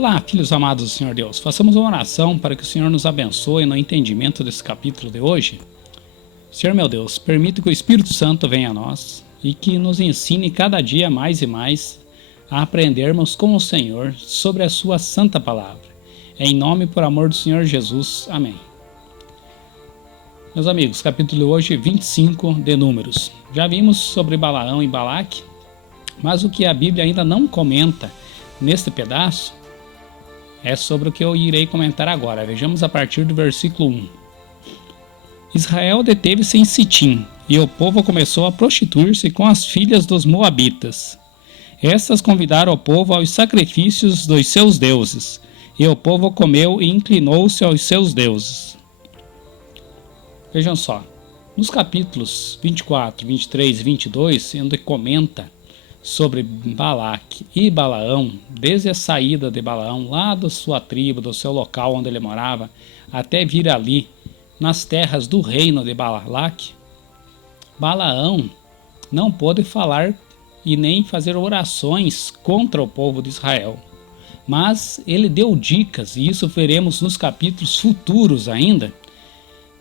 Olá, filhos amados do Senhor Deus. Façamos uma oração para que o Senhor nos abençoe no entendimento desse capítulo de hoje. Senhor meu Deus, permita que o Espírito Santo venha a nós e que nos ensine cada dia mais e mais a aprendermos com o Senhor sobre a sua santa palavra. Em nome e por amor do Senhor Jesus. Amém. Meus amigos, capítulo hoje 25 de Números. Já vimos sobre Balaão e Balaque, mas o que a Bíblia ainda não comenta neste pedaço é sobre o que eu irei comentar agora. Vejamos a partir do versículo 1. Israel deteve-se em Sitim, e o povo começou a prostituir-se com as filhas dos moabitas. Estas convidaram o povo aos sacrifícios dos seus deuses, e o povo comeu e inclinou-se aos seus deuses. Vejam só, nos capítulos 24, 23 e 22, onde comenta sobre Balaque e Balaão, desde a saída de Balaão lá da sua tribo, do seu local onde ele morava, até vir ali nas terras do reino de Balaque, Balaão não pôde falar e nem fazer orações contra o povo de Israel, mas ele deu dicas, e isso veremos nos capítulos futuros ainda,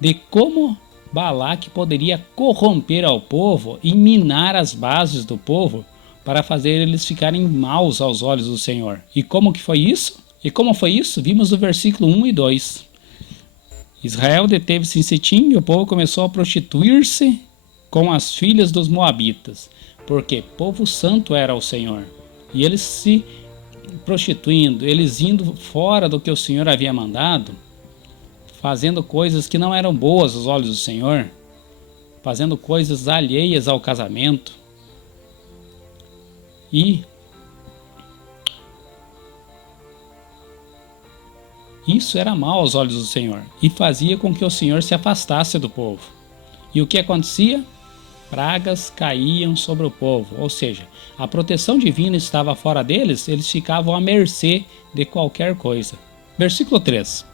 de como Balaque poderia corromper ao povo e minar as bases do povo para fazer eles ficarem maus aos olhos do Senhor. E como que foi isso? Vimos no versículo 1 e 2. Israel deteve-se em Sitim e o povo começou a prostituir-se com as filhas dos moabitas, porque povo santo era o Senhor. E eles se prostituindo, eles indo fora do que o Senhor havia mandado, fazendo coisas que não eram boas aos olhos do Senhor, fazendo coisas alheias ao casamento. E isso era mal aos olhos do Senhor e fazia com que o Senhor se afastasse do povo. E o que acontecia? Pragas caíam sobre o povo, ou seja, a proteção divina estava fora deles, eles ficavam à mercê de qualquer coisa. Versículo 3.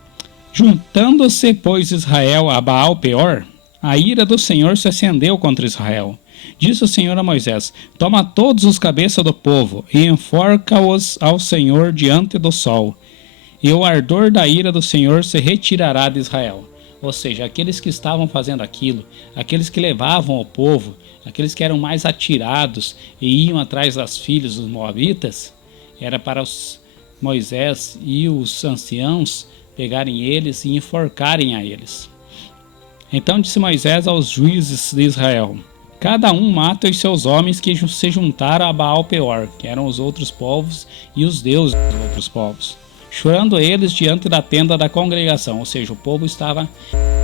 Juntando-se, pois, Israel a Baal-peor, a ira do Senhor se acendeu contra Israel. Disse o Senhor a Moisés: toma todos os cabeças do povo e enforca-os ao Senhor diante do sol, e o ardor da ira do Senhor se retirará de Israel. Ou seja, aqueles que estavam fazendo aquilo, aqueles que levavam o povo, aqueles que eram mais atirados e iam atrás das filhas dos moabitas, era para os Moisés e os anciãos pegarem eles e enforcarem a eles. Então disse Moisés aos juízes de Israel: cada um mata os seus homens que se juntaram a Baal-peor, que eram os outros povos e os deuses dos outros povos, chorando eles diante da tenda da congregação. Ou seja, o povo estava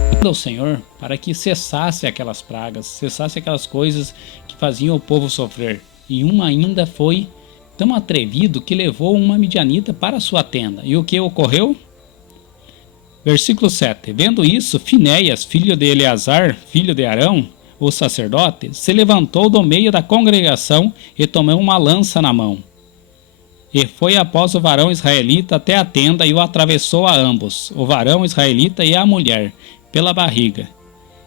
pedindo ao Senhor para que cessasse aquelas pragas, cessasse aquelas coisas que faziam o povo sofrer. E um ainda foi tão atrevido que levou uma midianita para a sua tenda. E o que ocorreu? Versículo 7. Vendo isso, Finéias, filho de Eleazar, filho de Arão, o sacerdote, se levantou do meio da congregação e tomou uma lança na mão. E foi após o varão israelita até a tenda e o atravessou a ambos, o varão israelita e a mulher, pela barriga.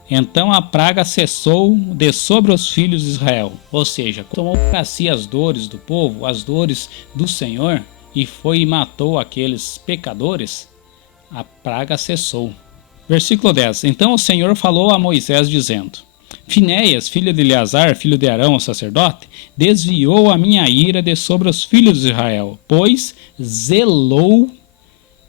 Então a praga cessou de sobre os filhos de Israel. Ou seja, tomou para si as dores do povo, as dores do Senhor, e foi e matou aqueles pecadores. A praga cessou. Versículo 10. Então o Senhor falou a Moisés dizendo: Finéias, filho de Eleazar, filho de Arão, o sacerdote, desviou a minha ira de sobre os filhos de Israel, pois zelou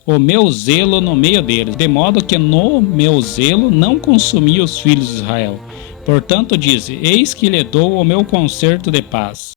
o meu zelo no meio deles, de modo que no meu zelo não consumi os filhos de Israel. Portanto dize: eis que lhe dou o meu concerto de paz.